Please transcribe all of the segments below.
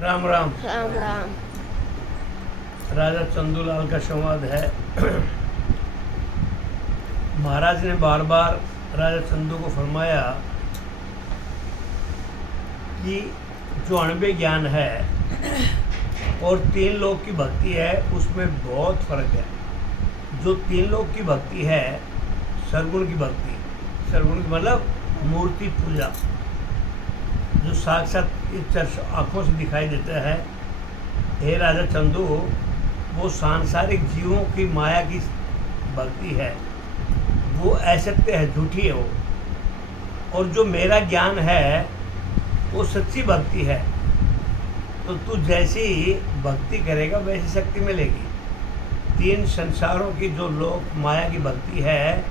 राम राम। राम राम। राजा चंदूलाल का संवाद है। महाराज ने बार बार राजा चंदू को फरमाया कि जो अणबे ज्ञान है और तीन लोक की भक्ति है उसमें बहुत फर्क है। जो तीन लोक की भक्ति है, सरगुण की भक्ति, सरगुण की मतलब मूर्ति पूजा, जो साक्षात चर्च आँखों से दिखाई देता है। हे राजा चंदू, वो सांसारिक जीवों की माया की भक्ति है, वो असत्य है, झूठी है वो। और जो मेरा ज्ञान है वो सच्ची भक्ति है। तो तू जैसी भक्ति करेगा वैसी शक्ति मिलेगी। तीन संसारों की जो लोक माया की भक्ति है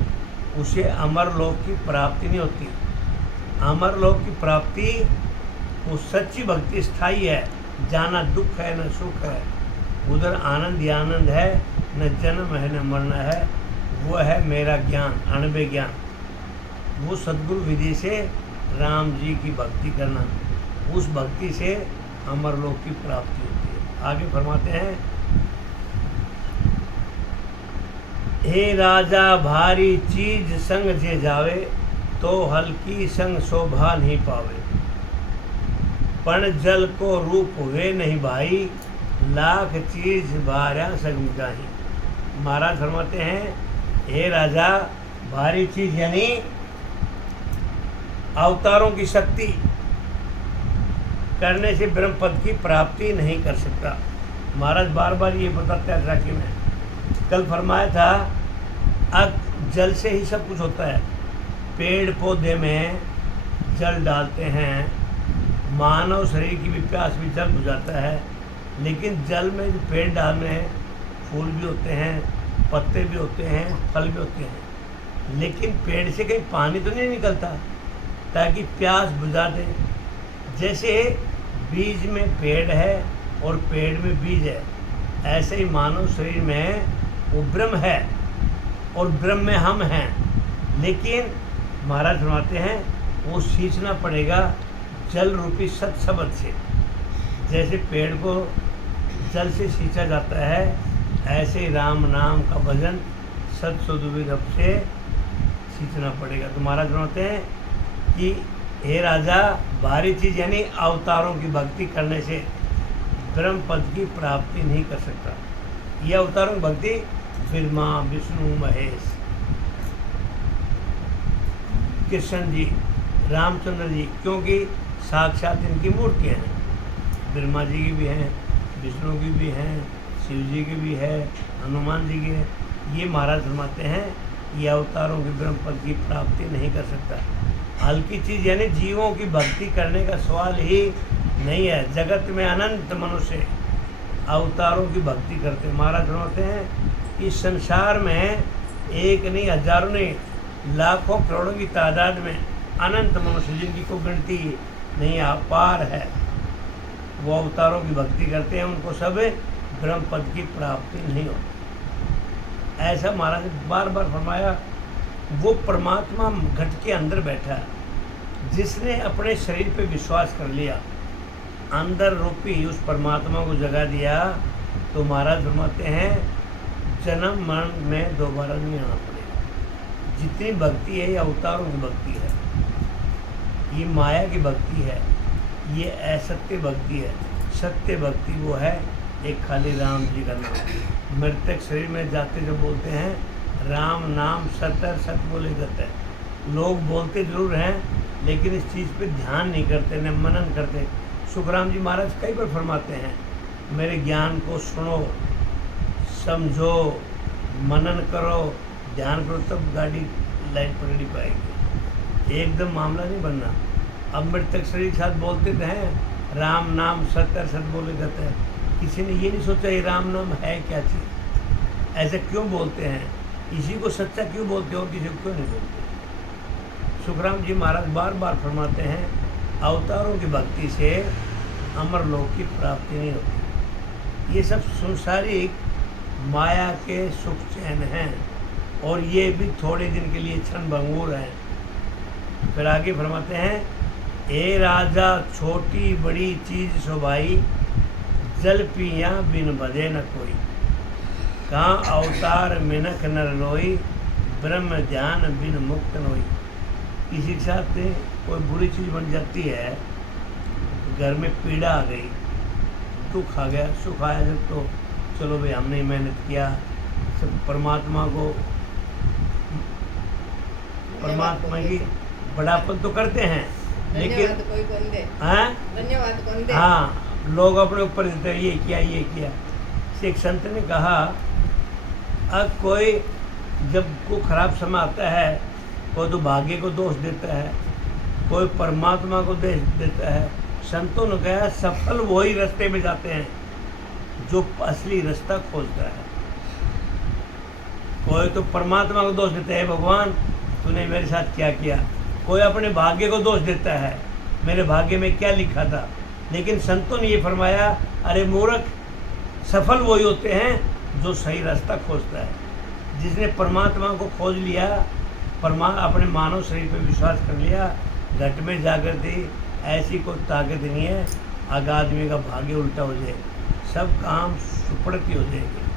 उसे अमर लोक की प्राप्ति नहीं होती। अमर लोक की प्राप्ति वो सच्ची भक्ति स्थायी है, जाना दुख है न सुख है, उधर आनंद ही आनंद है, न जन्म है न मरना है। वो है मेरा ज्ञान, अणबे ज्ञान। वो सद्गुरु विधि से राम जी की भक्ति करना, उस भक्ति से अमर लोक की प्राप्ति होती है। आगे फरमाते हैं, हे राजा भारी चीज संग जे जावे, तो हल्की संग शोभा नहीं पावे। पण जल को रूप हुए नहीं भाई, लाख चीज भार्या संग जाही। महाराज फरमाते हैं, हे राजा भारी चीज यानी अवतारों की शक्ति करने से ब्रह्म पद की प्राप्ति नहीं कर सकता। महाराज बार बार ये बताते हैं राखी में। कल फरमाया था, जल से ही सब कुछ होता है। पेड़ पौधे में जल डालते हैं, मानव शरीर की भी प्यास भी जल बुझाता है। लेकिन जल में जो पेड़ डालने हैं, फूल भी होते हैं, पत्ते भी होते हैं, फल भी होते हैं, लेकिन पेड़ से कहीं पानी तो नहीं निकलता ताकि प्यास बुझा दे। जैसे बीज में पेड़ है और पेड़ में बीज है, ऐसे ही मानव शरीर में वो ब्रह्म है और ब्रह्म में हम हैं। लेकिन महाराज फरमाते हैं वो सींचना पड़ेगा जल रूपी सत शब्द से। जैसे पेड़ को जल से सींचा जाता है, ऐसे राम नाम का भजन सत सुदुविध से सींचना पड़ेगा। तो महाराज फरमाते हैं कि हे राजा भारी चीज यानी अवतारों की भक्ति करने से ब्रह्म पद की प्राप्ति नहीं कर सकता। यह अवतारों की भक्ति ब्रह्मा विष्णु महेश, कृष्ण जी, रामचंद्र जी, क्योंकि साक्षात इनकी मूर्तियाँ हैं। ब्रह्मा जी की भी हैं, विष्णु की भी हैं, शिव जी की भी है, हनुमान जी की है। ये महाराज फरमाते हैं ये अवतारों की ब्रह्म पद की प्राप्ति नहीं कर सकता। हल्की चीज़ यानी जीवों की भक्ति करने का सवाल ही नहीं है। जगत में अनंत मनुष्य अवतारों की भक्ति करते। महाराज फरमाते हैं इस संसार में एक नहीं, हजारों नहीं, लाखों करोड़ों की तादाद में अनंत मनुष्य जिनकी कोई गिनती नहीं, अपार है, वो अवतारों की भक्ति करते हैं, उनको सब ब्रह्म पद की प्राप्ति नहीं होती। ऐसा महाराज ने बार बार फरमाया। वो परमात्मा घट के अंदर बैठा है, जिसने अपने शरीर पे विश्वास कर लिया, अंदर रूपी उस परमात्मा को जगा दिया, तो महाराज फरमाते हैं जन्म मरण में दोबारा नहीं आना पड़ेगा। जितनी भक्ति है ये अवतारों की भक्ति है, ये माया की भक्ति है, ये असत्य भक्ति है। सत्य भक्ति वो है एक खाली राम जी का नाम। मृतक शरीर में जाते जो बोलते हैं राम नाम सत्य सत्य बोले जाते हैं। लोग बोलते जरूर हैं लेकिन इस चीज़ पे ध्यान नहीं करते, न मनन करते। सुखराम जी महाराज कई बार फरमाते हैं मेरे ज्ञान को सुनो, समझो, मनन करो, ध्यान करो, तब गाड़ी लाइन पकड़ी पाएगी। एकदम मामला नहीं बनना। अब मृतक शरीर के साथ बोलते तो हैं राम नाम सत्य सत्य बोले जाते हैं। किसी ने ये नहीं सोचा ये राम नाम है क्या चीज़, ऐसे क्यों बोलते हैं, इसी को सच्चा क्यों बोलते हो, किसी को क्यों नहीं बोलते। सुखराम जी महाराज बार बार फरमाते हैं अवतारों की भक्ति से अमर लोक की प्राप्ति नहीं होती। ये सब संसारिक माया के सुख चैन हैं और ये भी थोड़े दिन के लिए क्षण भंगुर हैं। फिर आगे फरमाते हैं ए राजा छोटी बड़ी चीज शोभाई, जल पिया बिन बधे न कोई। कहाँ अवतार मिनख नर लोई, ब्रह्म ध्यान बिन मुक्त नोई। किसी के साथ कोई बुरी चीज़ बन जाती है, घर में पीड़ा आ गई, दुख आ गया, सुख आया जब, तो चलो भाई हमने मेहनत किया, सब परमात्मा की बड़ापन तो करते हैं, लेकिन धन्यवाद कौन दे। हाँ, लोग अपने ऊपर देते हैं, ये किया। एक संत ने कहा, अब कोई जब को खराब समय आता है, कोई तो भाग्य को दोष देता है, कोई परमात्मा को दोष देता है। संतों ने कहा सफल वही रास्ते में जाते हैं जो असली रास्ता खोजता है। कोई तो परमात्मा को दोष देता है, भगवान तूने मेरे साथ क्या किया। कोई अपने भाग्य को दोष देता है, मेरे भाग्य में क्या लिखा था। लेकिन संतों ने ये फरमाया, अरे मूर्ख, सफल वही होते हैं जो सही रास्ता खोजता है। जिसने परमात्मा को खोज लिया, अपने मानव शरीर पर विश्वास कर लिया, घट में जागृति ऐसी कोई ताकत नहीं है अगर आदमी का भाग्य उल्टा हो जाए, सब काम सुपड़ती हो जाएगी।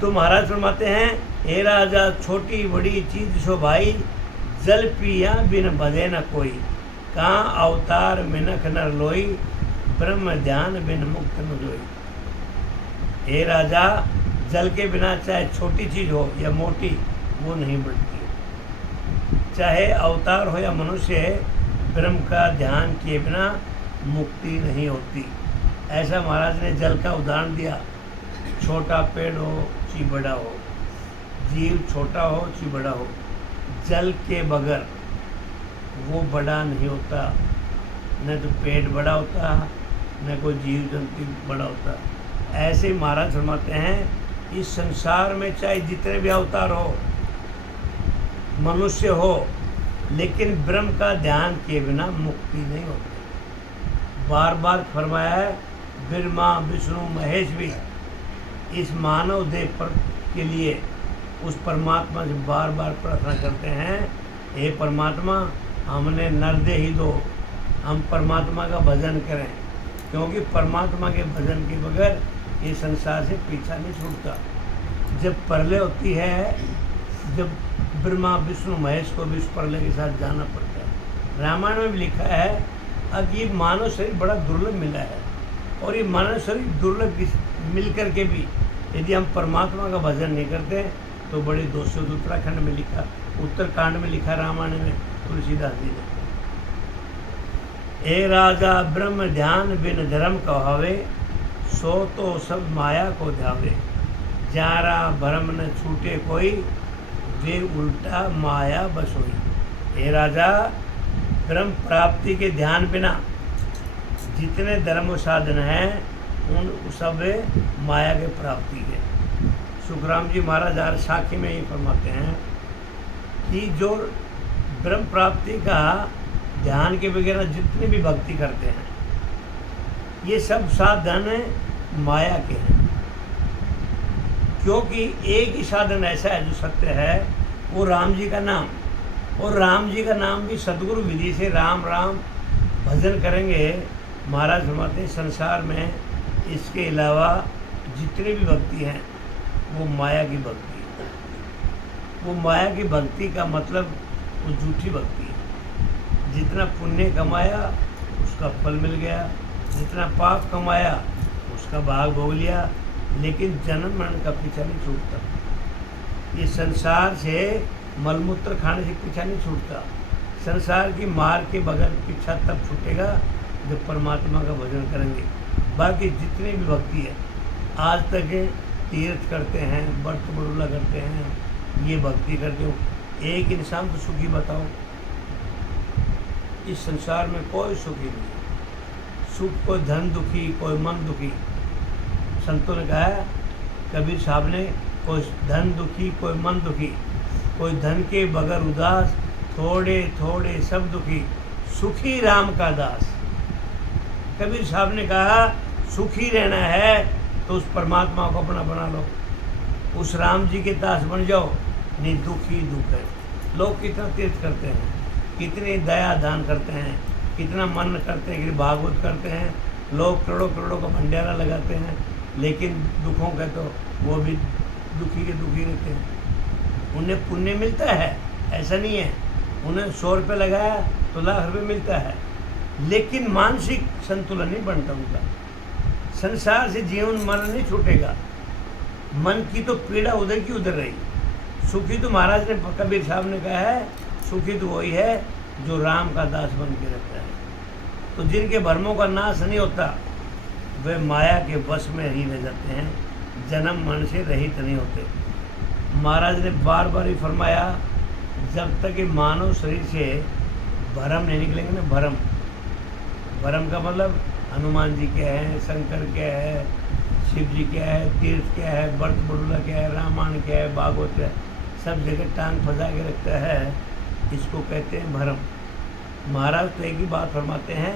तो महाराज फरमाते हैं, हे राजा छोटी बड़ी चीज शोभाई, जल पिया बिन बधे न कोई। कहाँ अवतार मिनख नर लोई, ब्रह्म ध्यान बिन मुक्त न जोई। हे राजा, जल के बिना चाहे छोटी चीज हो या मोटी, वो नहीं बढ़ती। चाहे अवतार हो या मनुष्य, ब्रह्म का ध्यान किए बिना मुक्ति नहीं होती। ऐसा महाराज ने जल का उदाहरण दिया। छोटा पेड़ हो ची बड़ा हो, जीव छोटा हो ची बड़ा हो, जल के बगैर वो बड़ा नहीं होता। न तो पेड़ बड़ा होता, न कोई जीव जंतु बड़ा होता। ऐसे महाराज फरमाते हैं, इस संसार में चाहे जितने भी अवतार हो, मनुष्य हो, लेकिन ब्रह्म का ध्यान किए बिना मुक्ति नहीं होती। बार बार फरमाया है, ब्रह्मा विष्णु महेश भी इस मानव देह पर के लिए उस परमात्मा से बार बार प्रार्थना करते हैं, हे परमात्मा हमने नरदे ही दो, हम परमात्मा का भजन करें। क्योंकि परमात्मा के भजन के बगैर ये संसार से पीछा नहीं छूटता। जब प्रलय होती है, जब ब्रह्मा विष्णु महेश को भी उस प्रलय के साथ जाना पड़ता है। रामायण में भी लिखा है, अब ये मानव शरीर बड़ा दुर्लभ मिला है, और ये मानव शरीर दुर्लभ मिल कर के भी यदि हम परमात्मा का भजन नहीं करते तो बड़े दोष। उत्तराखंड में लिखा, उत्तरकांड में लिखा रामायण में तुलसीदास जी ने, ए राजा ब्रह्म ध्यान बिन धर्म कहावे, सो तो सब माया को ध्यावे। जारा भरम न छूटे कोई, वे उल्टा माया बस हुई। हे राजा, ब्रह्म प्राप्ति के ध्यान बिना जितने धर्म साधन हैं उन सब माया के प्राप्ति के। सुखराम जी महाराज हर साखी में ये फरमाते हैं कि जो ब्रह्म प्राप्ति का ध्यान के बगैर जितने भी भक्ति करते हैं, ये सब साधन माया के हैं। क्योंकि एक ही साधन ऐसा है जो सत्य है, वो राम जी का नाम। और राम जी का नाम भी सदगुरु विधि से राम राम भजन करेंगे। महाराज फरमाते हैं, संसार में इसके अलावा जितनी भी भक्ति हैं वो माया की भक्ति है। वो माया की भक्ति का मतलब वो झूठी भक्ति है। जितना पुण्य कमाया उसका फल मिल गया, जितना पाप कमाया उसका भाग भोग लिया, लेकिन जन्म मरण का पीछा नहीं छूटता। ये संसार से मलमूत्र खाने से पीछा नहीं छूटता। संसार की मार के बगैर पीछा तब छूटेगा जब परमात्मा का भजन करेंगे। बाकी जितनी भी भक्ति है, आज तक तीर्थ करते हैं, व्रत बड़ूला करते हैं, ये भक्ति करते हो, एक इंसान तो सुखी बताओ। इस संसार में कोई सुखी नहीं। सुख कोई धन दुखी, कोई मन दुखी। संतों ने कहा है, कबीर साहब ने, कोई धन दुखी कोई मन दुखी, कोई धन के बगैर उदास, थोड़े थोड़े सब दुखी, सुखी राम का दास। कबीर साहब ने कहा, सुखी रहना है तो उस परमात्मा को अपना बना लो, उस राम जी के दास बन जाओ, नहीं दुखी दुख है। लोग कितना तीर्थ करते हैं, कितनी दया दान करते हैं, कितना मन करते हैं कि भागवत करते हैं, लोग करोड़ों करोड़ों का भंडारा लगाते हैं, लेकिन दुखों के तो वो भी दुखी के दुखी रहते हैं। उन्हें पुण्य मिलता है, ऐसा नहीं है, उन्हें 100 रुपये लगाया तो लाख रुपये मिलता है, लेकिन मानसिक संतुलन नहीं बनता उनका। संसार से जीवन मरण नहीं छूटेगा, मन की तो पीड़ा उधर की उधर रही। सुखी तो महाराज ने, कबीर साहब ने कहा है, सुखी तो वही है जो राम का दास बन के रहता है। तो जिनके भरमों का नाश नहीं होता वे माया के वश में ही रह जाते हैं, जन्म मरण से रहित नहीं होते। महाराज ने बार बार ही फरमाया, जब तक ये मानव शरीर से भरम नहीं निकलेंगे ना, भरम का मतलब हनुमान जी क्या है, शंकर क्या है, शिव जी क्या है, तीर्थ क्या है, व्रत बड़ुला क्या है, रामायण क्या है, भागवत क्या है, सब जगह टांग फंसा के रखता है, इसको कहते हैं भरम। महाराज तो एक ही बात फरमाते हैं,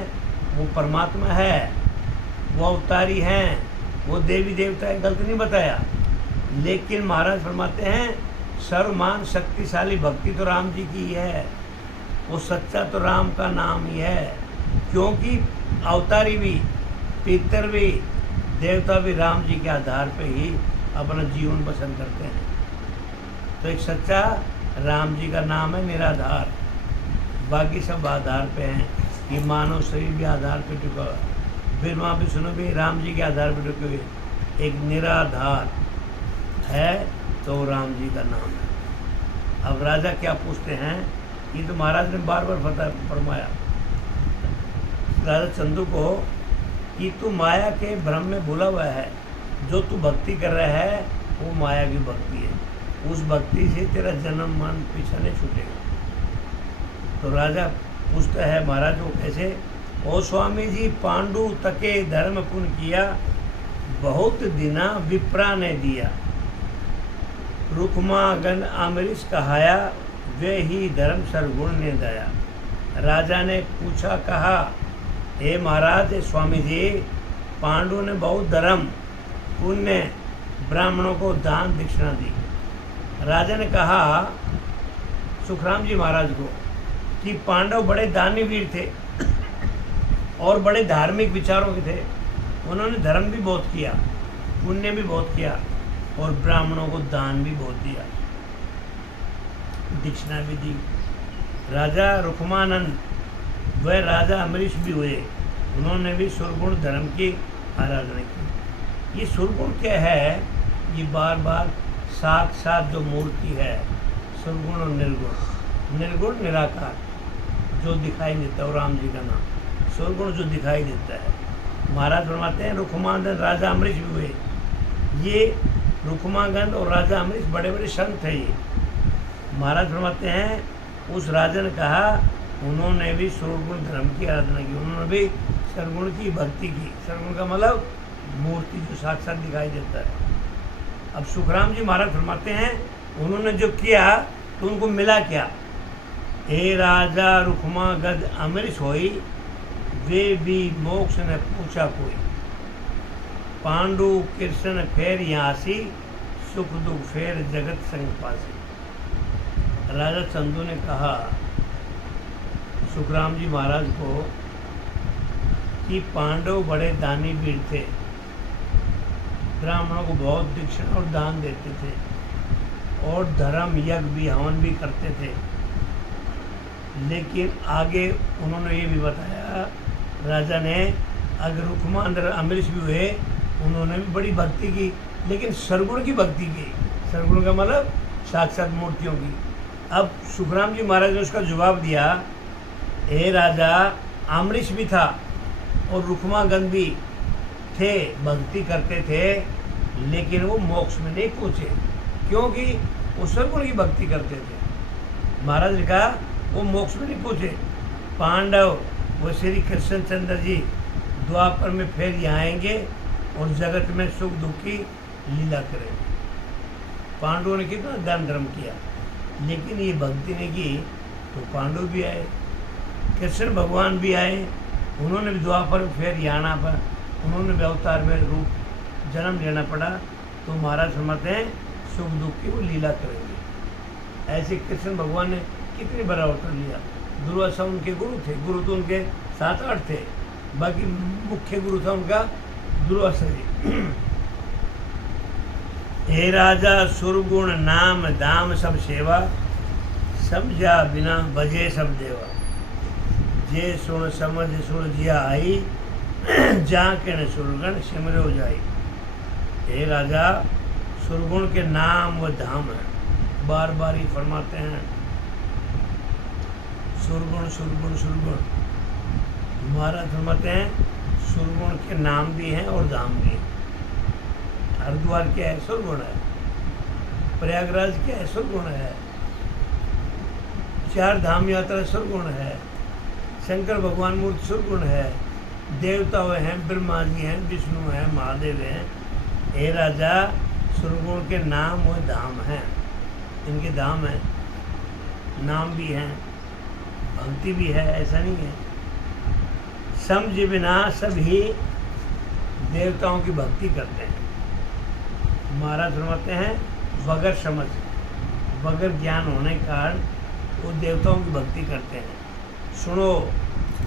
वो परमात्मा है, वो अवतारी हैं, वो देवी देवता है, गलत नहीं बताया। लेकिन महाराज फरमाते हैं सर्वमान शक्तिशाली भक्ति तो राम जी की ही है, वो सच्चा तो राम का नाम ही है, क्योंकि अवतारी भी, पितर भी, देवता भी राम जी के आधार पे ही अपना जीवन बसर करते हैं। तो एक सच्चा राम जी का नाम है निराधार, बाकी सब आधार पे हैं। ये मानव शरीर भी आधार पे टिका हुआ, ब्रह्मा विष्णु भी राम जी के आधार पे टिके हुए। एक निराधार है तो राम जी का नाम है। अब राजा क्या पूछते हैं, ये तो महाराज ने बार बार फरमाया राजा चंदू को कि तू माया के भ्रम में भूला हुआ है, जो तू भक्ति कर रहा है वो माया की भक्ति है, उस भक्ति से तेरा जन्म मन पीछा नहीं छूटेगा। तो राजा पूछता है महाराज को कैसे, ओ स्वामी जी पांडु तके धर्म पुण्य किया, बहुत दिना विप्रा ने दिया, रुक्मा गण अमरीश कहाया, वे ही धर्म सरगुण ने दया। राजा ने पूछा कहा, हे महाराज स्वामी जी, पांडु ने बहुत धर्म पुण्य ब्राह्मणों को दान दक्षिणा दी। राजा ने कहा सुखराम जी महाराज को कि पांडव बड़े दानी वीर थे और बड़े धार्मिक विचारों के थे, उन्होंने धर्म भी बहुत किया, पुण्य भी बहुत किया और ब्राह्मणों को दान भी बहुत दिया, दक्षिणा भी दी। राजा रुक्मानंद वह राजा अमरीश भी हुए, उन्होंने भी सुरगुण धर्म की आराधना की। ये सुरगुण क्या है, ये बार बार साक्षात जो मूर्ति है, सुरगुण और निर्गुण। निर्गुण निराकार जो दिखाई देता है वो राम जी का नाम, सुरगुण जो दिखाई देता है। महाराज फरमाते हैं रुक्मागंध राजा अमरीश भी हुए। ये रुक्मागंध और राजा अमरीश बड़े बड़े संत हैं। ये महाराज फरमाते हैं उस राजा ने कहा उन्होंने भी सुरगुण धर्म की आराधना की, उन्होंने भी सरगुण की भक्ति की। सरगुण का मतलब मूर्ति जो साक्षात दिखाई देता है। अब सुखराम जी महाराज फरमाते हैं उन्होंने जो किया तो उनको मिला क्या, हे राजा रुक्मा गद अमरीश होई, वे भी मोक्ष ने पूछा कोई, पांडु कृष्ण फेर यासी, सुख दुख फेर जगत संग पासी। राजा चंदू ने कहा सुखराम जी महाराज को कि पांडव बड़े दानी वीर थे, ब्राह्मणों को बहुत दक्षिणा और दान देते थे और धर्म यज्ञ भी हवन भी करते थे। लेकिन आगे उन्होंने ये भी बताया राजा ने, अगर रुक्मा अंदर अमरीश भी हुए, उन्होंने भी बड़ी भक्ति की, लेकिन सरगुण की भक्ति की। सरगुण का मतलब साक्षात मूर्तियों की। अब सुखराम जी महाराज ने उसका जवाब दिया, हे राजा अमरीश भी था और रुक्मागंध भी थे, भक्ति करते थे, लेकिन वो मोक्ष में नहीं पहुँचे क्योंकि वो सरगुण की भक्ति करते थे। महाराज ने कहा वो मोक्ष में नहीं पहुँचे। पांडव वो श्री कृष्णचंद्र जी द्वापर में फिर यहाँ आएंगे और जगत में सुख दुख की लीला करेंगे। पांडवों ने कितना दान धर्म किया, लेकिन ये भक्ति ने की तो पांडव भी आए, कृष्ण भगवान भी आए, उन्होंने भी द्वापर में फिर यहाँ पर उन्होंने भी अवतार में रूप जन्म लेना पड़ा। तो महाराज फरमाते हैं सुख दुख की वो लीला करेंगे। ऐसे कृष्ण भगवान ने कितनी बड़ा अवतार लिया, दुर्वासा उनके गुरु थे, गुरु तो उनके 7-8 थे, बाकी मुख्य गुरु था उनका दुर्वासा जी। हे राजा सुरगुण नाम दाम सब सेवा, समझा बिना बजे सब देवा। जे सुन समझ सुन जिया आई, जा के न सुरगुण सिमरे हो जाई। हे राजा सुरगुण के नाम व धाम है, बार बार ही फरमाते हैं सुरगुण सुरगुण सुरगुण। महाराज फरमाते हैं सुरगुण के नाम भी हैं और धाम भी हैं। हरिद्वार क्या है? सुरगुण है। प्रयागराज क्या है? सुरगुण है। 4 धाम यात्रा सुरगुण है। शंकर भगवान मूर्ति सुरगुण है। देवता हैं, ब्रह्मा जी हैं, विष्णु हैं, महादेव हैं। हे राजा सुरगुण के नाम और धाम हैं, इनके धाम हैं, नाम भी हैं, भक्ति भी है, ऐसा नहीं है। समझ बिना सभी देवताओं की भक्ति करते हैं। महाराज फरमाते हैं बगैर समझ, बगैर ज्ञान होने के कारण वो देवताओं की भक्ति करते हैं। सुनो,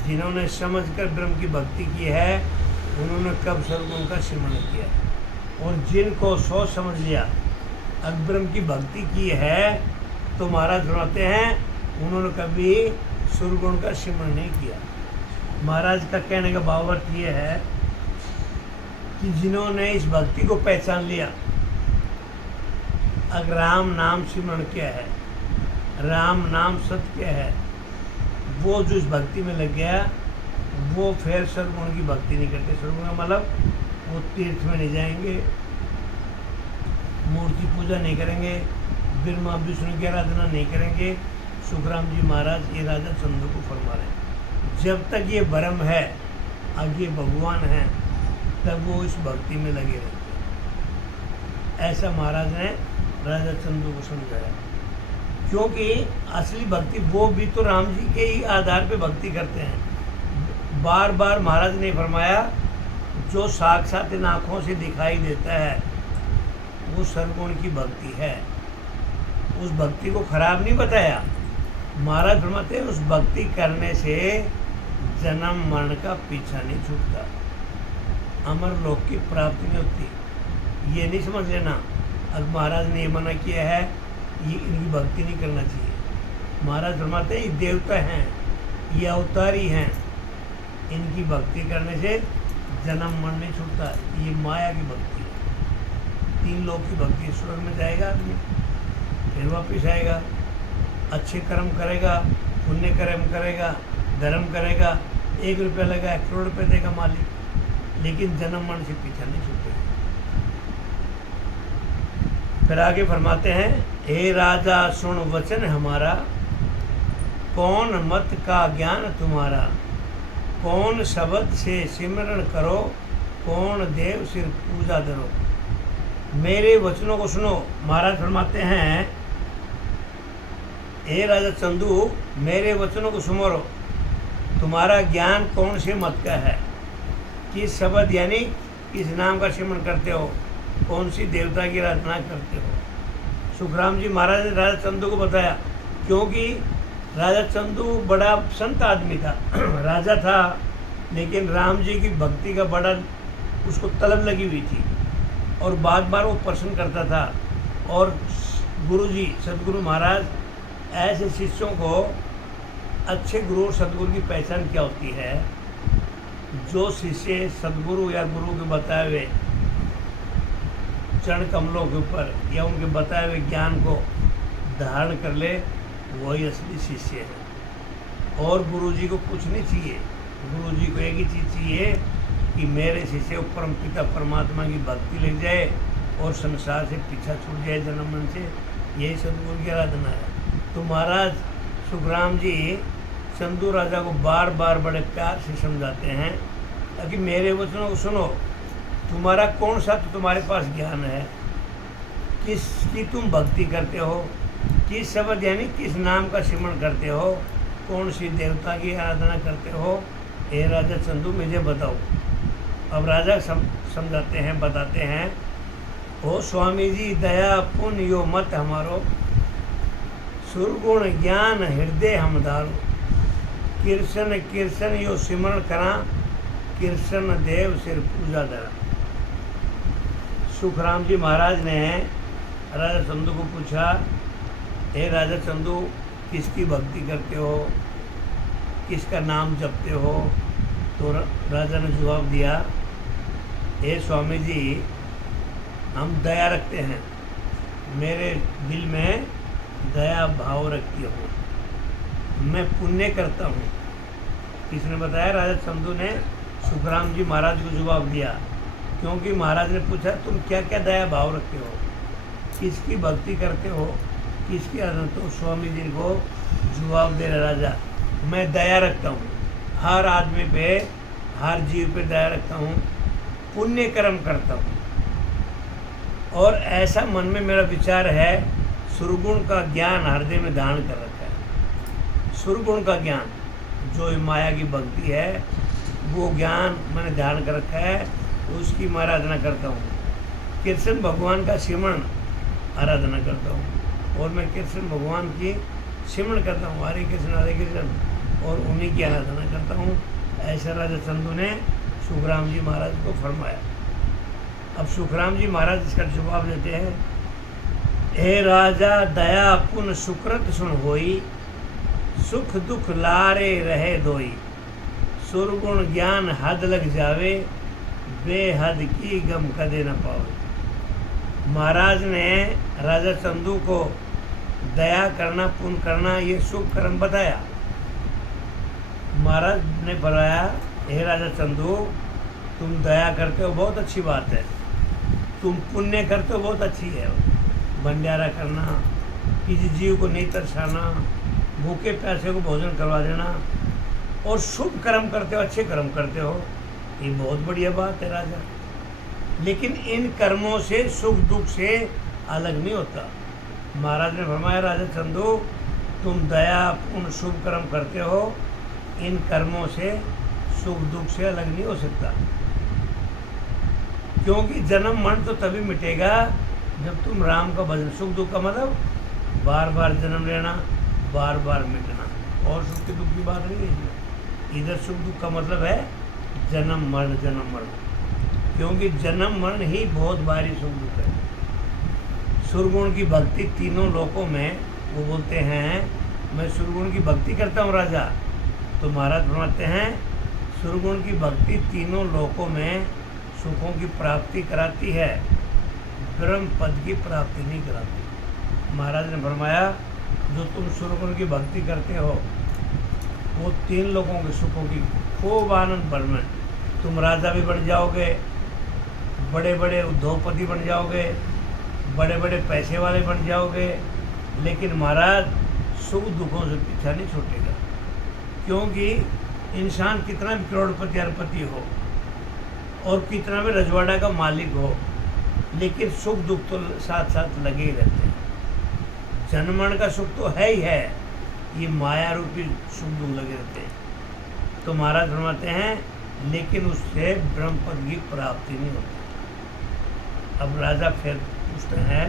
जिन्होंने समझकर ब्रह्म की भक्ति की है उन्होंने कब सुरगुण का सिमरण किया, और जिनको सोच समझ लिया अब ब्रह्म की भक्ति की है तो महाराज फरमाते हैं उन्होंने कभी सुरगुण का सिमरण नहीं किया। महाराज का कहने का भावार्थ ये है कि जिन्होंने इस भक्ति को पहचान लिया, अगर राम नाम सिमरण क्या है, राम नाम सत्य है, वो जो इस भक्ति में लग गया वो फिर सुरगुण की भक्ति नहीं करते। सुरगुण का मतलब वो तीर्थ में नहीं जाएंगे, मूर्ति पूजा नहीं करेंगे, ब्रह्मा विष्णु की आराधना नहीं करेंगे। सुखराम जी महाराज ये राजा चंदू को फरमा रहे हैं जब तक ये ब्रह्म है, अब ये भगवान है, तब वो इस भक्ति में लगे रहते हैं। ऐसा महाराज ने राजा चंदू को समझाया, क्योंकि असली भक्ति वो भी तो राम जी के ही आधार पे भक्ति करते हैं। बार बार महाराज ने फरमाया जो साक्षात इन आँखों से दिखाई देता है वो सरगुण की भक्ति है। उस भक्ति को खराब नहीं बताया। महाराज फरमाते हैं उस भक्ति करने से जन्म मरण का पीछा नहीं छूटता, अमर लोक की प्राप्ति नहीं होती। ये नहीं समझ लेना अब महाराज ने ये मना किया है ये इनकी भक्ति नहीं करना चाहिए। महाराज फरमाते हैं ये देवता हैं, ये अवतारी हैं, इनकी भक्ति करने से जन्म मरण नहीं छूटता। ये माया की भक्ति है। 3 लोक की भक्ति, स्वर्ग में जाएगा आदमी, फिर वापिस आएगा, अच्छे कर्म करेगा, पुण्य कर्म करेगा, धर्म करेगा, 1 रुपया लगा 1 करोड़ रुपये देगा मालिक, लेकिन जन्म मरण से पीछा नहीं छूटेगा। फिर आगे फरमाते हैं हे राजा सुन वचन हमारा, कौन मत का ज्ञान तुम्हारा, कौन शब्द से सिमरण करो, कौन देव सिर पूजा धरो। मेरे वचनों को सुनो। महाराज फरमाते हैं हे राजा चंदू मेरे वचनों को सुमरो। तुम्हारा ज्ञान कौन से मत का है, किस शब्द यानी किस नाम का सिमरण करते हो, कौन सी देवता की आराधना करते हो। सुखराम जी महाराज ने राजा चंदू को बताया, क्योंकि राजा चंदू बड़ा संत आदमी था, राजा था, लेकिन राम जी की भक्ति का बड़ा उसको तलब लगी हुई थी और बार बार वो प्रश्न करता था। और गुरुजी सदगुरु महाराज ऐसे शिष्यों को, अच्छे गुरु और सदगुरु की पहचान क्या होती है, जो शिष्य सदगुरु या गुरु के बताए हुए चरण कमलों के ऊपर या उनके बताए हुए ज्ञान को धारण कर ले वही असली शिष्य है। और गुरुजी को कुछ नहीं चाहिए, गुरुजी को एक ही चीज़ चाहिए कि मेरे शिष्य परम पिता परमात्मा की भक्ति लग जाए और संसार से पीछा छूट जाए जन्म मन से। यही सदगुरु की आराधना है। तो महाराज सुखराम जी चंदू राजा को बार बार बड़े प्यार से समझाते हैं ताकि मेरे वचनों को सुनो। तुम्हारा कौन सा तो तुम्हारे पास ज्ञान है, किसकी तुम भक्ति करते हो, किस शब्द यानी किस नाम का सिमरण करते हो, कौन सी देवता की आराधना करते हो। हे राजा चंदू मुझे बताओ। अब राजा समझाते हैं, बताते हैं, ओ स्वामी जी दया पुण्य यो मत हमारो, सुरगुण ज्ञान हृदय हम धारो। कृष्ण कृष्ण यो सिमरण करा, कृष्ण देव सिर पूजा दरा। सुखराम जी महाराज ने राजा चंदू को पूछा, हे राजा चंदू, किसकी भक्ति करते हो, किसका नाम जपते हो? तो राजा ने जवाब दिया, हे स्वामी जी, हम दया रखते हैं, मेरे दिल में दया भाव रखती हो, मैं पुण्य करता हूँ। किसने बताया? राजा चंदू ने सुखराम जी महाराज को जवाब दिया, क्योंकि महाराज ने पूछा तुम क्या क्या दया भाव रखते हो, किसकी भक्ति करते हो, किसकी आदत? तो स्वामी जी को जवाब दे रहा राजा, मैं दया रखता हूँ, हर आदमी पे, हर जीव पे दया रखता हूँ, पुण्य कर्म करता हूँ, और ऐसा मन में मेरा विचार है, सुरगुण का ज्ञान हृदय में धारण कर रखा है। सुरगुण का ज्ञान जो माया की भक्ति है, वो ज्ञान मैंने धारण कर रखा है, उसकी मैं आराधना करता हूँ। कृष्ण भगवान का सिमरण आराधना करता हूँ, और मैं कृष्ण भगवान की सिमरण करता हूँ, हरे कृष्ण, और उन्हीं की आराधना करता हूँ। ऐसा राजा चंदू ने सुखराम जी महाराज को फरमाया। अब सुखराम जी महाराज इसका जवाब देते हैं, हे राजा, दया पुन सुकृत सुन होई, सुख दुख लारे रहे दोई, सुरगुण ज्ञान हद लग जावे, बेहद की गम कदे न पावे। महाराज ने राजा चंदू को दया करना, पुण्य करना, ये शुभ कर्म बताया। महाराज ने बताया, हे राजा चंदू, तुम दया करते हो, बहुत अच्छी बात है, तुम पुण्य करते हो, बहुत अच्छी है, भंडारा करना, किसी जीव को नहीं तरसाना, भूखे प्यासे को भोजन करवा देना, और शुभ कर्म करते हो, अच्छे कर्म करते हो, ये बहुत बढ़िया बात है राजा। लेकिन इन कर्मों से, सुख दुख से अलग नहीं होता। महाराज ने फरमाया, राजा चंदू, तुम दया पुण्य शुभ कर्म करते हो, इन कर्मों से, सुख दुख से अलग नहीं हो सकता, क्योंकि जन्म मरण तो तभी मिटेगा जब तुम राम का भजन। सुख दुख का मतलब बार बार जन्म लेना, बार बार मिटना, और सुख के दुख की बात नहीं है। इधर सुख दुख का मतलब है जन्म मरण, जन्म मरण, क्योंकि जन्म मरण ही बहुत भारी सुख दुख है। सुरगुण की भक्ति तीनों लोकों में, वो बोलते हैं मैं सुरगुण की भक्ति करता हूँ राजा, तो महाराज फरमाते हैं, सुरगुण की भक्ति तीनों लोकों में सुखों की प्राप्ति कराती है, ब्रह्म पद की प्राप्ति नहीं कराती। महाराज ने फरमाया, जो तुम सुरगुण की भक्ति करते हो, वो तीन लोगों के सुखों की खूब आनंद भरना, तुम राजा भी बन जाओगे, बड़े बड़े उद्योगपति बन जाओगे, बड़े बड़े पैसे वाले बन जाओगे, लेकिन महाराज सुख दुखों से पीछा नहीं छूटेगा। क्योंकि इंसान कितना भी करोड़पति अरबपति हो, और कितना भी रजवाड़ा का मालिक हो, लेकिन सुख दुख तो साथ साथ लगे ही रहते हैं। जन्म मरण का सुख तो है ही है, ये माया रूपी सुख दुख लगे रहते हैं। तो महाराज फरमाते हैं, लेकिन उससे ब्रह्म पद की प्राप्ति नहीं होती। अब राजा फिर पूछते हैं,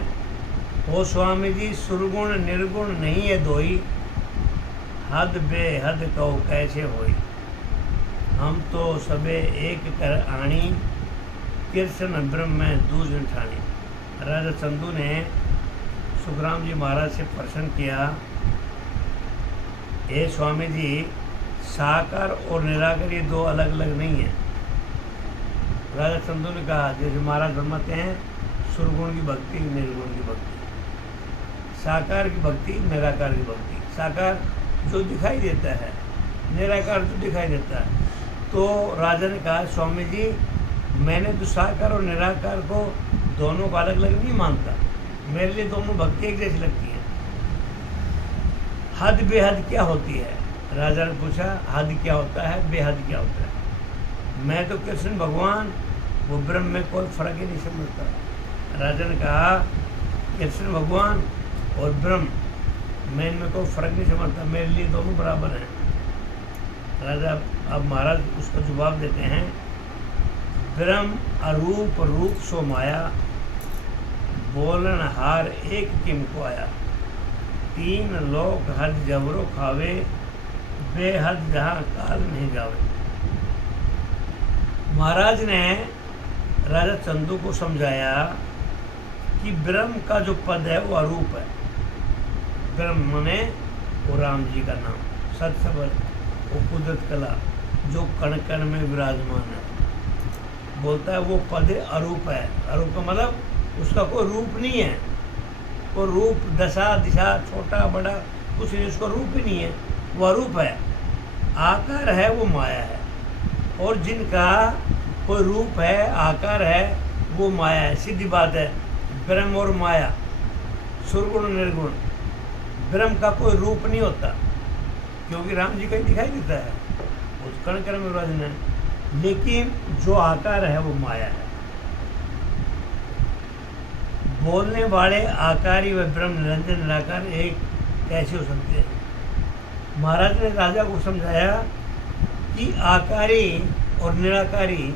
ओ स्वामी जी, सुरगुण निर्गुण नहीं है दोई, हद बेहद कहो कैसे होई, हम तो सबे एक कर आणी, कृष्ण ब्रह्म में दूज ठानी। राजा चंदू ने सुखराम जी महाराज से प्रश्न किया, हे स्वामी जी, साकार और निराकार ये दो अलग अलग नहीं है। राजा चंदू ने कहा, जैसे महाराज फरमाते हैं, सुरगुण की भक्ति, निर्गुण की भक्ति, साकार की भक्ति, निराकार की भक्ति। साकार जो दिखाई देता है, निराकार जो दिखाई देता है। तो राजा ने कहा, स्वामी जी, मैंने तो साकार और निराकार को दोनों को अलग अलग नहीं मानता, मेरे लिए दोनों भक्ति एक जैसी लगती है। हद बेहद क्या होती है? राजा ने पूछा, हद क्या होता है, बेहद क्या होता है? मैं तो कृष्ण भगवान, वो ब्रह्म में कोई फर्क ही नहीं समझता। राजा ने कहा, कृष्ण भगवान और ब्रह्म, मैं इनमें कोई फर्क नहीं समझता, मेरे लिए दोनों बराबर हैं। राजा अब महाराज उसका जवाब देते हैं, ब्रह्म अरूप रूप सो माया, बोलन हार एक किम को आया, तीन लोक हर जबरो खावे, बेहद जहाँ काल नहीं जावे। महाराज ने राजा चंदू को समझाया कि ब्रह्म का जो पद है वो अरूप है। ब्रह्म माने वो राम जी का नाम, सत्सबर, वो कुदरत कला जो कण कण में विराजमान है। बोलता है वो पद अरूप है। अरूप का मतलब उसका कोई रूप नहीं है, कोई रूप दशा दिशा छोटा बड़ा कुछ नहीं, उसका रूप ही नहीं है, वो अरूप है। आकार है वो माया है, और जिनका कोई रूप है आकार है वो माया है। सीधी बात है, ब्रह्म और माया, सुरगुण निर्गुण। ब्रह्म का कोई रूप नहीं होता, क्योंकि राम जी का ही दिखाई देता है, उस कण कण में विराजमान है। लेकिन जो आकार है वो माया है। बोलने वाले आकारी व ब्रह्म निरंजन निराकार एक कैसे हो सकते हैं? महाराज ने राजा को समझाया कि आकारी और निराकारी,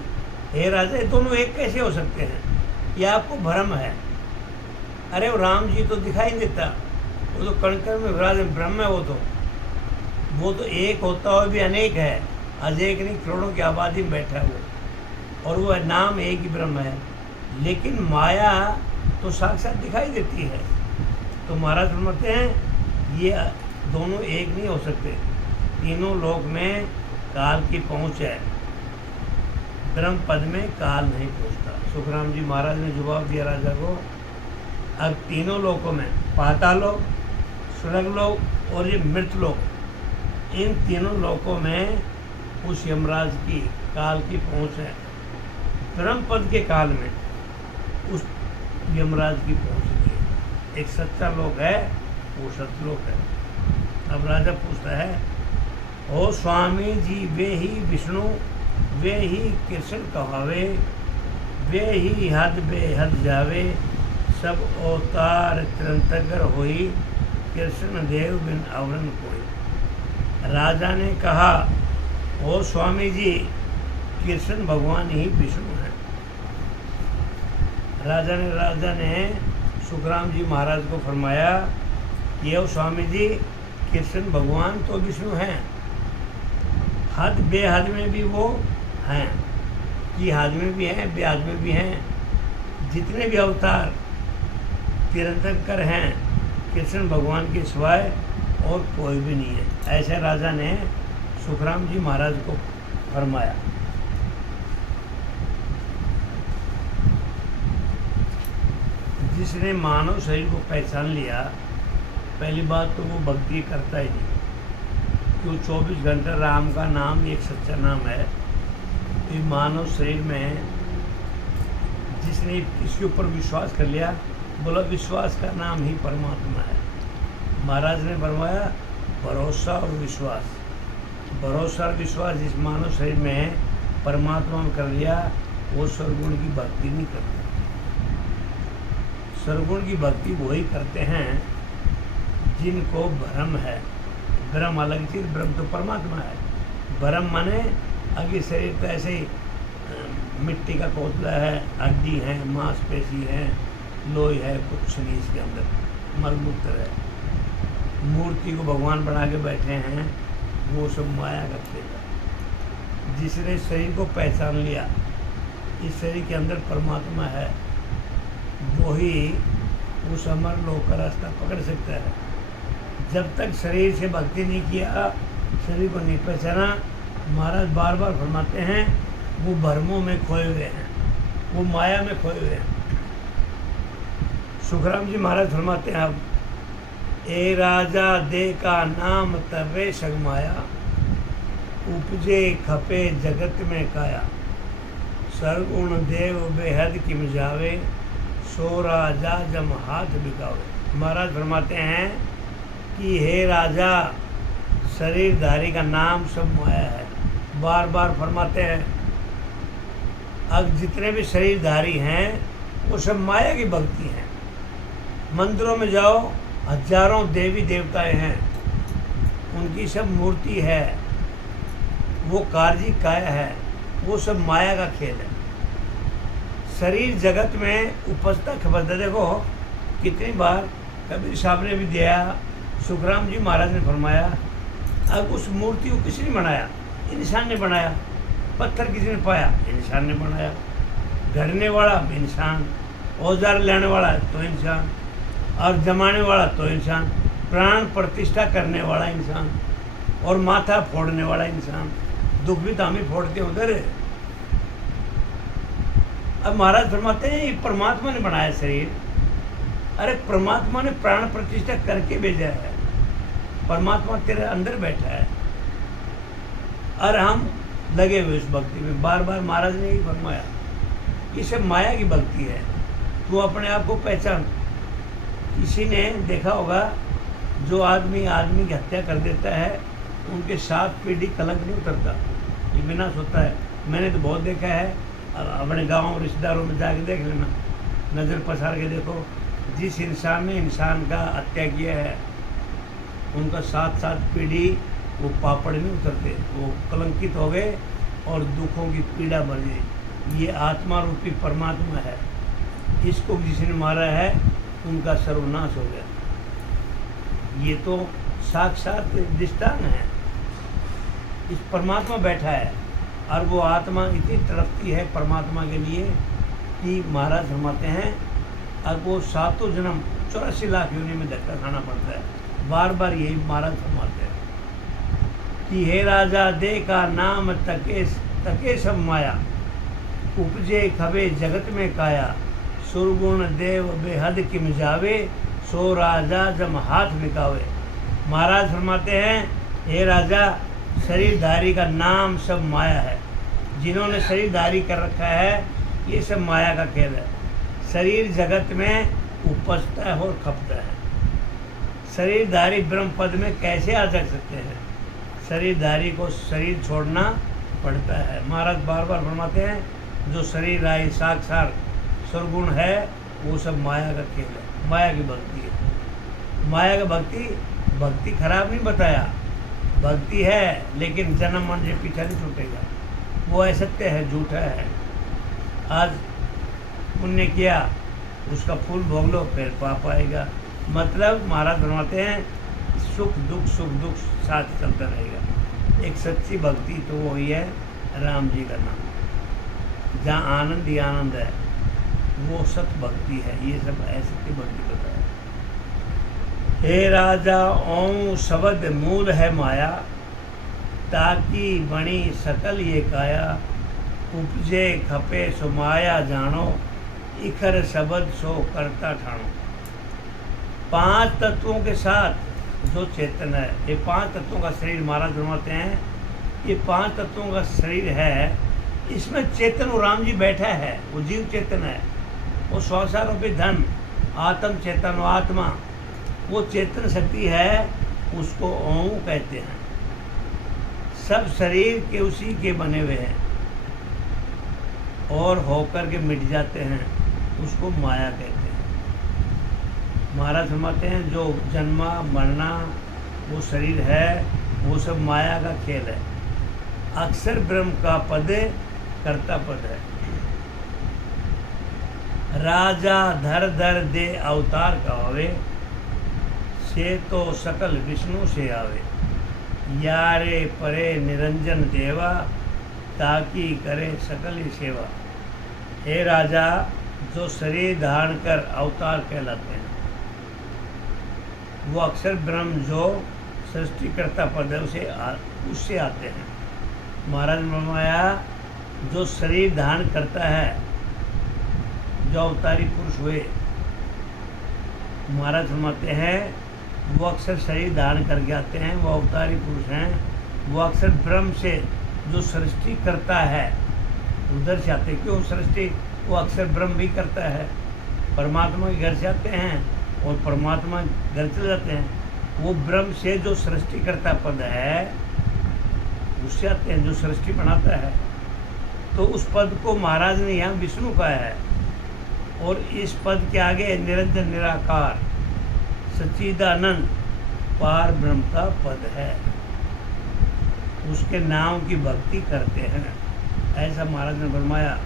हे राजा, ये दोनों एक कैसे हो सकते हैं? ये आपको भ्रम है। अरे वो राम जी तो दिखाई देता, वो तो कण कण में विराजमान ब्रह्म है। वो तो एक होता हुआ भी अनेक है, आज एक नहीं करोड़ों की आबादी में बैठा है वो, और वो नाम एक ही ब्रह्म है। लेकिन माया तो साक्षात दिखाई देती है। तो महाराज फरमाते हैं ये दोनों एक नहीं हो सकते। तीनों लोक में काल की पहुँच है, ब्रह्म पद में काल नहीं पहुँचता। सुखराम जी महाराज ने जवाब दिया राजा को, अब तीनों लोकों में पाताल लोक, स्वर्ग लोक और ये मृत लोक, इन तीनों लोकों में उस यमराज की काल की पहुँच है। ब्रह्म पद के काल में उस यमराज की पहुँच नहीं है। एक सच्चा लोक है, वो सतलोक है। अब राजा पूछता है, ओ स्वामी जी, वे ही विष्णु वे ही कृष्ण कहावे, वे ही हद बेहद जावे, सब अवतार चिरंतगर होई, कृष्ण देव बिन अवरण कोई। राजा ने कहा, ओ स्वामी जी, कृष्ण भगवान ही विष्णु हैं। राजा ने सुखराम जी महाराज को फरमाया कि ओ स्वामी जी, कृष्ण भगवान तो विष्णु हैं, हद बेहद में भी वो हैं, कि हद में भी हैं, बेहद में भी हैं। जितने भी अवतार तीर्थंकर हैं, कृष्ण भगवान के सिवाय और कोई भी नहीं है। ऐसे राजा ने सुखराम जी महाराज को फरमाया। जिसने मानव शरीर को पहचान लिया, पहली बात तो वो भक्ति करता ही नहीं, क्यों 24 घंटा राम का नाम एक सच्चा नाम है। तो मानव शरीर में जिसने इसके ऊपर विश्वास कर लिया, बोला विश्वास का नाम ही परमात्मा है। महाराज ने फरमाया भरोसा और विश्वास। भरोसा और विश्वास जिस मानव शरीर में परमात्मा में कर लिया, वो सर्वगुण की भक्ति नहीं करता। सर्वगुण की भक्ति वही करते हैं जिनको भ्रम है। भ्रम अलग चीज़, ब्रह्म तो परमात्मा है। भ्रम माने अभी शरीर तो ऐसे ही मिट्टी का कोतला है, हड्डी है, मांसपेशी है, लोही है, कुछ नहीं इसके अंदर, मलमूत्र है। मूर्ति को भगवान बना के बैठे हैं, वो सब माया का खेल है। जिसने शरीर को पहचान लिया, इस शरीर के अंदर परमात्मा है, वही उस अमर लोक का रास्ता पकड़ सकता है। जब तक शरीर से भक्ति नहीं किया, शरीर को नहीं पहचाना, महाराज बार बार फरमाते हैं वो भ्रमों में खोए हुए हैं, वो माया में खोए हुए हैं। सुखराम जी महाराज फरमाते हैं, अब ए राजा दे का नाम तबे सगमाया, उपजे खपे जगत में काया, सर्वगुण देव बेहद किम जावे, सो राजा जम हाथ बिकावे। महाराज फरमाते हैं कि हे राजा, शरीरधारी का नाम सब माया है। बार बार फरमाते हैं, अब जितने भी शरीरधारी हैं वो सब माया की भक्ति हैं। मंदिरों में जाओ, हजारों देवी देवताएं हैं, उनकी सब मूर्ति है, वो कार्य काया है, वो सब माया का खेल है। शरीर जगत में उपजता खबरता, देखो कितनी बार कबीर साहब ने भी दिया, सुखराम जी महाराज ने फरमाया अब उस मूर्ति को किसने बनाया? इंसान ने बनाया। पत्थर किसने पाया? इंसान ने बनाया। गढ़ने वाला इंसान, औजार लेने वाला तो इंसान, और जमाने वाला तो इंसान, प्राण प्रतिष्ठा करने वाला इंसान, और माथा फोड़ने वाला इंसान। दुख भी तो हम ही फोड़ते हैं उधर। अब महाराज फरमाते हैं ये परमात्मा ने बनाया शरीर। अरे परमात्मा ने प्राण प्रतिष्ठा करके भेजा है। परमात्मा तेरे अंदर बैठा है और हम लगे हुए उस भक्ति में। बार बार महाराज ने यही फरमाया, ये सब माया की भक्ति है। तू अपने आप को पहचान। किसी ने देखा होगा, जो आदमी की हत्या कर देता है उनके 7 पीढ़ी कलंक नहीं उतरता, ये विनाश होता है। मैंने तो बहुत देखा है, अपने गाँव रिश्तेदारों में जाके देख लेना, नज़र पसार के देखो। जिस इंसान ने इंसान का हत्या किया है उनका 7 पीढ़ी वो पापड़ नहीं उतरते, वो कलंकित हो गए और दुखों की पीड़ा बढ़ गई। ये आत्मा रूपी परमात्मा है, इसको जिसने मारा है उनका सर्वनाश हो गया। ये तो साक्षात दृष्टांत है। इस परमात्मा बैठा है और वो आत्मा इतनी तड़पती है परमात्मा के लिए कि महाराज फरमाते हैं अब वो 7 जन्म 84 लाख योनि में धक्का खाना पड़ता है। बार बार यही महाराज फरमाते हैं कि हे राजा दे का नाम तके सब माया, उपजे खबे जगत में काया, सुरगुण देव बेहद किम जावे, सो राजा जम हाथ मिकावे। महाराज फरमाते हैं हे राजा, शरीरधारी का नाम सब माया है। जिन्होंने शरीरधारी कर रखा है ये सब माया का खेल है। शरीर जगत में उपजता है और खपता है। शरीरधारी ब्रह्म पद में कैसे आ जा सकते हैं? शरीरधारी को शरीर छोड़ना पड़ता है। महाराज बार बार फरमाते हैं जो शरीरधारी साक्षात सर्वगुण है वो सब माया का खेल है, माया की भक्ति है। माया का भक्ति खराब नहीं बताया, भक्ति है लेकिन जन्म मन से पीछा नहीं छूटेगा। वो असत्य है, झूठा है। आज पुण्य किया उसका फूल भोग लो फिर पाप आएगा। मतलब महाराज फरमाते हैं सुख दुख साथ चलता रहेगा। एक सच्ची भक्ति तो वही है राम जी का नाम, जहाँ आनंद ही आनंद है, वो सत भक्ति है। ये सब असत्य भक्ति बताया। हे राजा ओं शब्द मूल है माया, ताकि बणी सकल ये काया, उपजे खपे सो माया जानो, इखर शब्द सो करता ठानो। 5 तत्वों के साथ जो चेतन है, ये 5 तत्वों का शरीर महाराज फरमाते हैं, ये 5 तत्वों का शरीर है। इसमें चेतन और राम जी बैठा है, वो जीव चेतन है, वो संसार रूपी धन आत्म चेतन आत्मा, वो चेतन शक्ति है, उसको ओम कहते हैं। सब शरीर के उसी के बने हुए हैं और होकर के मिट जाते हैं, उसको माया कहते हैं। महाराज फरमाते हैं जो जन्मा मरना वो शरीर है वो सब माया का खेल है। अक्षर ब्रह्म का पद कर्ता पद है। राजा धर धर दे अवतार कहावे, से तो सकल विष्णु से आवे, यारे परे निरंजन देवा, ताकि करे सकल ही सेवा। हे राजा, जो शरीर धारण कर अवतार कहलाते हैं, वो अक्षर ब्रह्म जो सृष्टिकर्ता पद है उससे आते हैं। महाराज ने फरमाया जो शरीर धारण करता है, जो अवतारी पुरुष हुए, महाराज फरमाते हैं वो अक्सर शरीर धारण करके आते हैं, वो अवतारी पुरुष हैं। वो अक्सर ब्रह्म से जो सृष्टि करता है उधर से आते हैं। क्यों सृष्टि? वो अक्सर ब्रह्म भी करता है। परमात्मा के घर से आते हैं और परमात्मा घर चले जाते हैं। वो ब्रह्म से जो सृष्टि करता पद है उससे आते हैं, जो सृष्टि बनाता है। तो उस पद को महाराज ने यहाँ विष्णु कहा है। और इस पद के आगे निरंजन निराकार सच्चिदानंद पार ब्रह्म का पद है, उसके नाम की भक्ति करते हैं। ऐसा महाराज ने फरमाया।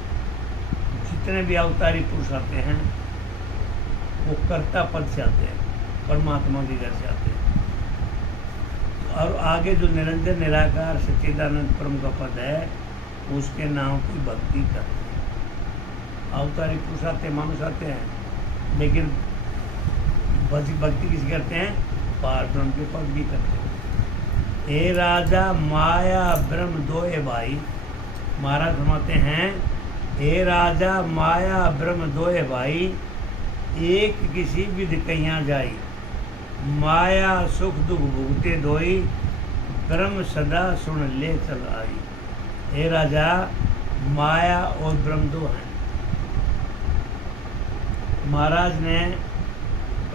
जितने भी अवतारी पुरुष आते हैं वो कर्ता पद से आते हैं, परमात्मा के घर से आते हैं। तो और आगे जो निरंजन निराकार सच्चिदानंद परम का पद है उसके नाम की भक्ति करते हैं। अवतारी पुरुष आते हैं, मानुष आते हैं, लेकिन भक्ति किसी करते हैं? पार ब्रह्म के पद की करते हैं। हे राजा माया ब्रह्म दोए भाई, महाराज फरमाते हैं हे राजा माया ब्रह्म दोए भाई, एक किसी विध कहिया जाई, माया सुख दुख भुगते दोई, ब्रह्म सदा सुन ले चल आई। हे राजा माया और ब्रह्म दो हैं। महाराज ने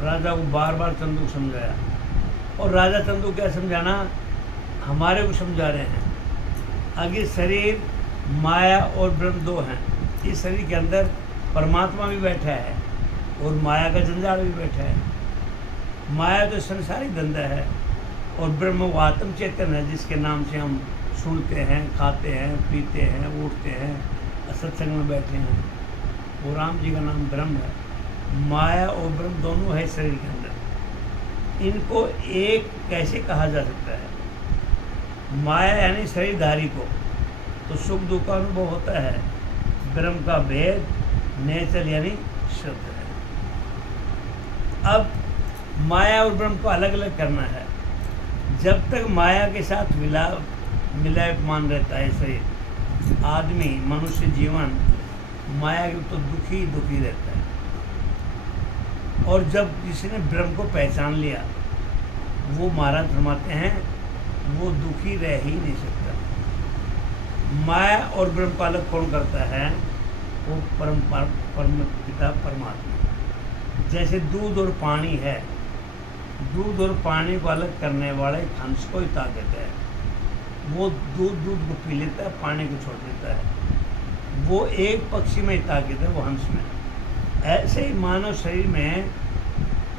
राजा को बार बार चंदू समझाया, और राजा चंदू क्या समझाना, हमारे को समझा रहे हैं। आगे शरीर माया और ब्रह्म दो हैं। इस शरीर के अंदर परमात्मा भी बैठा है और माया का जंजाल भी बैठा है। माया तो संसारिक धंधा है और ब्रह्म वो आत्म चेतन है जिसके नाम से हम सुनते हैं, खाते हैं, पीते हैं, उठते हैं, सत्संग में बैठे हैं। वो राम जी का नाम ब्रह्म है। माया और ब्रह्म दोनों है शरीर के अंदर। इनको एक कैसे कहा जा सकता है? माया यानी शरीरधारी को तो सुख दुख का अनुभव होता है, ब्रह्म का भेद नेचर यानी शुद्ध है। अब माया और ब्रह्म को अलग अलग करना है। जब तक माया के साथ मिलापमान रहता है शरीर, आदमी मनुष्य जीवन माया के तो दुखी दुखी रहता है। और जब किसी ने ब्रह्म को पहचान लिया, वो महाराज फरमाते हैं वो दुखी रह ही नहीं सकता। माया और ब्रह्म को अलग कौन करता है? वो परम पिता परमात्मा। जैसे दूध और पानी है, दूध और पानी को अलग करने वाले हंस को ही ताकत है। वो दूध को पी लेता है, पानी को छोड़ देता है। वो एक पक्षी में ही ताकत है, वो हंस में। ऐसे ही मानव शरीर में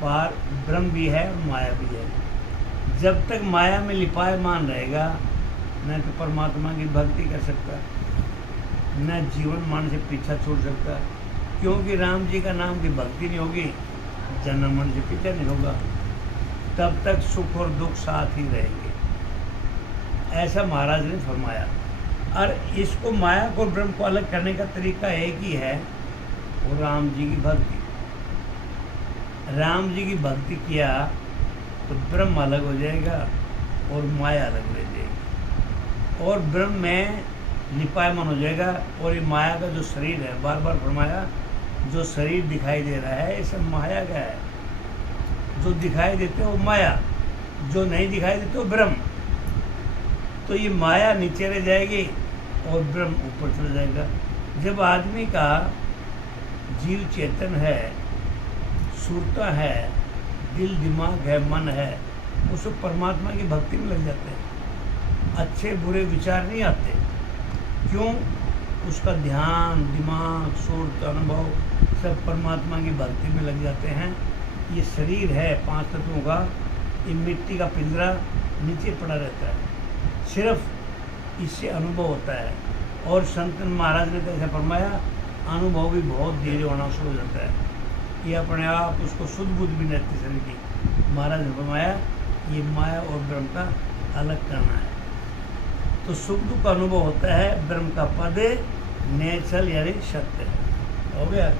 पार ब्रह्म भी है और माया भी है। जब तक माया में लिपायमान रहेगा, न तो परमात्मा की भक्ति कर सकता, न जीवन मान से पीछा छोड़ सकता। क्योंकि राम जी का नाम की भक्ति नहीं होगी, जन्म मन से पीछा नहीं होगा, तब तक सुख और दुख साथ ही रहेंगे। ऐसा महाराज ने फरमाया। और इसको माया को ब्रह्म को अलग करने का तरीका एक ही है, वो राम जी की भक्ति। राम जी की भक्ति किया तो ब्रह्म अलग हो जाएगा और माया अलग रह जाएगी, और ब्रह्म में लिपायमान हो जाएगा। और ये माया का जो शरीर है, बार बार फरमाया, जो शरीर दिखाई दे रहा है ये सब माया का है। जो दिखाई देते वो माया, जो नहीं दिखाई देते वो ब्रह्म। तो ये माया नीचे रह जाएगी और ब्रह्म ऊपर चला जाएगा। जब आदमी का जीव चेतन है, सुरता है, दिल दिमाग है, मन है, उसको परमात्मा की भक्ति में लग जाते हैं। अच्छे बुरे विचार नहीं आते। क्यों? उसका ध्यान, दिमाग, सुरत, अनुभव सब परमात्मा की भक्ति में लग जाते हैं। ये शरीर है 5 तत्वों का, ये मिट्टी का पिंजरा नीचे पड़ा रहता है, सिर्फ इससे अनुभव होता है। और संतन महाराज ने तो ऐसा फरमाया, अनुभव भी बहुत धीरे होना शुरू हो जाता है। ये अपने आप उसको शुद्ध बुद्ध भी नहीं रहती शरीर की। महाराज ने फरमाया ये माया और ब्रह्म का अलग करना है। तो सुख दुख का अनुभव होता है, ब्रह्म का पद नेचर यानी सत्य है। हो गया।